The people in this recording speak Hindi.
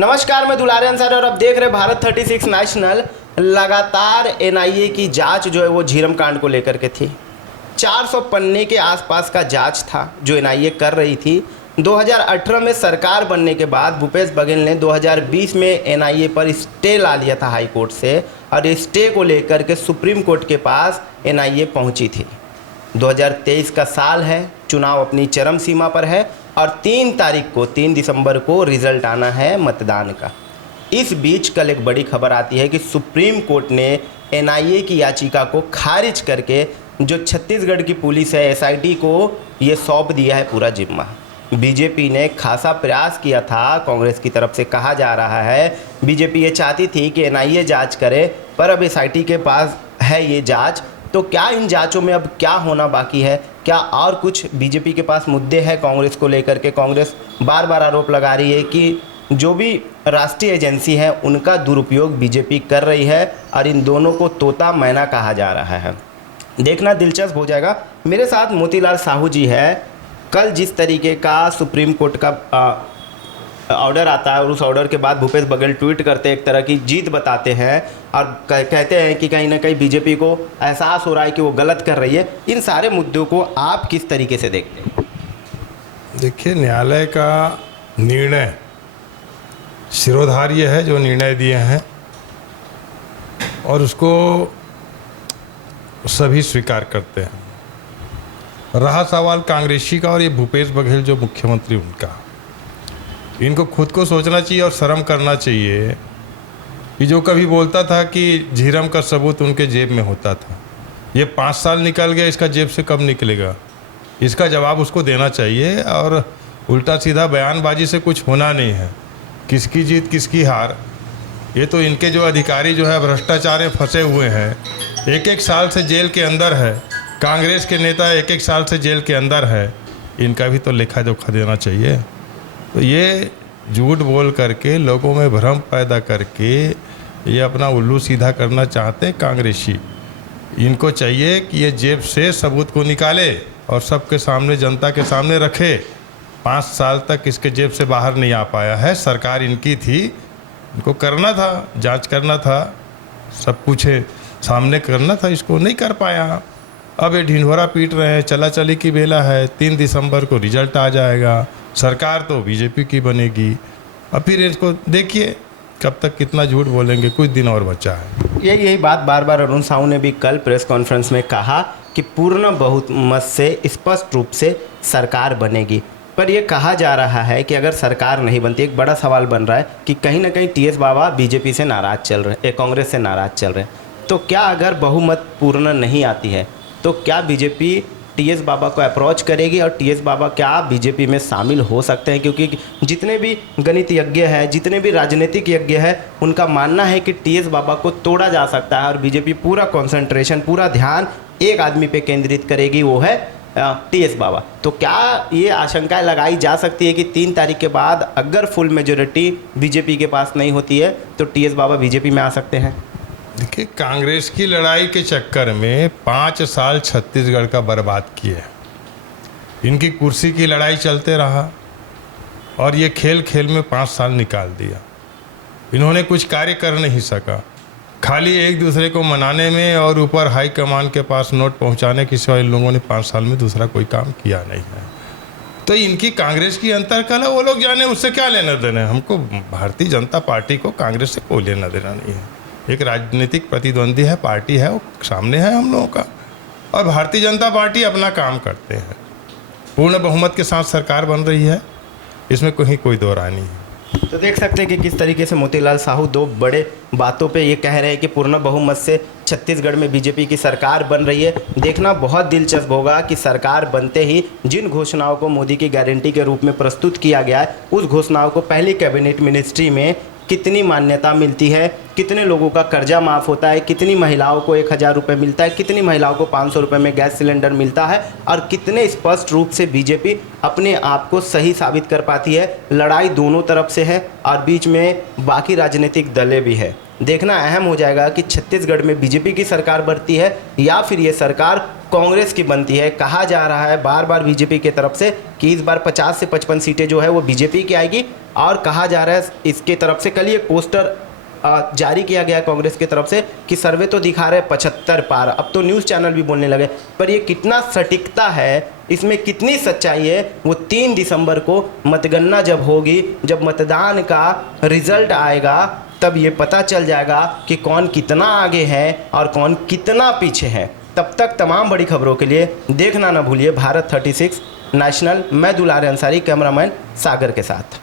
नमस्कार, मैं दुलारे अंसारी और अब देख रहे भारत 36 नेशनल। लगातार एनआईए की जांच जो है वो झीरम कांड को लेकर के थी। 400 पन्ने के आसपास का जांच था जो एनआईए कर रही थी। 2018 में सरकार बनने के बाद भूपेश बघेल ने 2020 में एनआईए पर स्टे ला लिया था हाई कोर्ट से, और इस स्टे को लेकर के सुप्रीम कोर्ट के पास एनआईए पहुंची थी। 2023 का साल है, चुनाव अपनी चरम सीमा पर है और 3 दिसंबर को रिजल्ट आना है मतदान का। इस बीच कल एक बड़ी खबर आती है कि सुप्रीम कोर्ट ने एनआईए की याचिका को खारिज करके जो छत्तीसगढ़ की पुलिस है एसआईटी को ये सौंप दिया है पूरा जिम्मा। बीजेपी ने खासा प्रयास किया था, कांग्रेस की तरफ से कहा जा रहा है बीजेपी ये चाहती थी कि एनआईए जांच करे, पर अब एसआईटी के पास है ये जांच। तो क्या इन जांचों में अब क्या होना बाकी है? क्या और कुछ बीजेपी के पास मुद्दे हैं कांग्रेस को लेकर के? कांग्रेस बार बार आरोप लगा रही है कि जो भी राष्ट्रीय एजेंसी है उनका दुरुपयोग बीजेपी कर रही है और इन दोनों को तोता मैना कहा जा रहा है। देखना दिलचस्प हो जाएगा। मेरे साथ मोतीलाल साहू जी है। कल जिस तरीके का सुप्रीम कोर्ट का ऑर्डर आता है और उस ऑर्डर के बाद भूपेश बघेल ट्वीट करते एक तरह की जीत बताते हैं और कहते हैं कि कहीं ना कहीं बीजेपी को एहसास हो रहा है कि वो गलत कर रही है। इन सारे मुद्दों को आप किस तरीके से देखते हैं? देखिए, न्यायालय का निर्णय शिरोधार्य है जो निर्णय दिए हैं और उसको सभी स्वीकार करते हैं। रहा सवाल कांग्रेसी का और ये भूपेश बघेल जो मुख्यमंत्री उनका, इनको खुद को सोचना चाहिए और शर्म करना चाहिए कि जो कभी बोलता था कि झीरम का सबूत उनके जेब में होता था, ये 5 साल निकल गया, इसका जेब से कब निकलेगा? इसका जवाब उसको देना चाहिए। और उल्टा सीधा बयानबाजी से कुछ होना नहीं है। किसकी जीत किसकी हार, ये तो इनके जो अधिकारी जो है भ्रष्टाचार में फंसे हुए हैं, 1-1 साल से जेल के अंदर है। कांग्रेस के नेता 1-1 साल से जेल के अंदर है, इनका भी तो लेखा जोखा देना चाहिए। तो ये झूठ बोल करके लोगों में भ्रम पैदा करके ये अपना उल्लू सीधा करना चाहते हैं कांग्रेसी। इनको चाहिए कि ये जेब से सबूत को निकाले और सबके सामने, जनता के सामने रखे। 5 साल तक इसके जेब से बाहर नहीं आ पाया है। सरकार इनकी थी, इनको करना था, जांच करना था, सब कुछ सामने करना था, इसको नहीं कर पाया। अब ये ढिंढोरा पीट रहे हैं, चला चली की बेला है। 3 दिसंबर को रिजल्ट आ जाएगा, सरकार तो बीजेपी की बनेगी। अब फिर इसको देखिए कब तक कितना झूठ बोलेंगे, कुछ दिन और बचा है। यही बात बार बार अरुण साहू ने भी कल प्रेस कॉन्फ्रेंस में कहा कि पूर्ण बहुमत से स्पष्ट रूप से सरकार बनेगी। पर यह कहा जा रहा है कि अगर सरकार नहीं बनती, एक बड़ा सवाल बन रहा है कि कहीं ना कहीं टीएस बाबा बीजेपी से नाराज़ चल रहे हैं, कांग्रेस से नाराज़ चल रहे हैं। तो क्या अगर बहुमत पूर्ण नहीं आती है तो क्या बीजेपी टीएस बाबा को अप्रोच करेगी और टीएस बाबा क्या बीजेपी में शामिल हो सकते हैं? क्योंकि जितने भी गणित यज्ञ है, जितने भी राजनीतिक यज्ञ है, उनका मानना है कि टीएस बाबा को तोड़ा जा सकता है और बीजेपी पूरा कंसंट्रेशन, पूरा ध्यान एक आदमी पे केंद्रित करेगी, वो है टीएस बाबा। तो क्या ये आशंकाएं लगाई जा सकती है कि 3 तारीख के बाद अगर फुल मेजोरिटी बीजेपी के पास नहीं होती है तो टीएस बाबा बीजेपी में आ सकते हैं? देखिए, कांग्रेस की लड़ाई के चक्कर में 5 साल छत्तीसगढ़ का बर्बाद किए। इनकी कुर्सी की लड़ाई चलते रहा और ये खेल खेल में 5 साल निकाल दिया। इन्होंने कुछ कार्य कर नहीं सका, खाली एक दूसरे को मनाने में और ऊपर हाई कमान के पास नोट पहुंचाने के सिवा इन लोगों ने 5 साल में दूसरा कोई काम किया नहीं है। तो इनकी कांग्रेस की अंतर्कलह वो लोग जाने, उससे क्या लेना देना है। हमको भारतीय जनता पार्टी को कांग्रेस से कोई लेना देना नहीं है। एक राजनीतिक प्रतिद्वंदी है, पार्टी है, वो सामने है हम लोगों का, और भारतीय जनता पार्टी अपना काम करते हैं। पूर्ण बहुमत के साथ सरकार बन रही है, इसमें कोई दो राय नहीं है। तो देख सकते हैं कि किस तरीके से मोतीलाल साहू 2 बड़े बातों पे ये कह रहे हैं कि पूर्ण बहुमत से छत्तीसगढ़ में बीजेपी की सरकार बन रही है। देखना बहुत दिलचस्प होगा कि सरकार बनते ही जिन घोषणाओं को मोदी की गारंटी के रूप में प्रस्तुत किया गया है, उस घोषणाओं को पहली कैबिनेट मिनिस्ट्री में कितनी मान्यता मिलती है, कितने लोगों का कर्जा माफ़ होता है, कितनी महिलाओं को 1000 रुपये मिलता है, कितनी महिलाओं को 500 रुपये में गैस सिलेंडर मिलता है, और कितने स्पष्ट रूप से बीजेपी अपने आप को सही साबित कर पाती है। लड़ाई दोनों तरफ से है और बीच में बाकी राजनीतिक दलें भी है। देखना अहम हो जाएगा कि छत्तीसगढ़ में बीजेपी की सरकार बढ़ती है या फिर ये सरकार कांग्रेस की बनती है। कहा जा रहा है बार बार बीजेपी की तरफ से कि इस बार 50 से 55 सीटें जो है वो बीजेपी की आएगी, और कहा जा रहा है इसके तरफ से कल ही एक पोस्टर जारी किया गया कांग्रेस की तरफ से कि सर्वे तो दिखा रहे 75 पार। अब तो न्यूज़ चैनल भी बोलने लगे, पर ये कितना सटीकता है, इसमें कितनी सच्चाई है, वो 3 दिसंबर को मतगणना जब होगी, जब मतदान का रिजल्ट आएगा, तब ये पता चल जाएगा कि कौन कितना आगे है और कौन कितना पीछे है। तब तक तमाम बड़ी खबरों के लिए देखना ना भूलिए भारत 36 नेशनल। मैं दुलारे अंसारी, कैमरामैन सागर के साथ।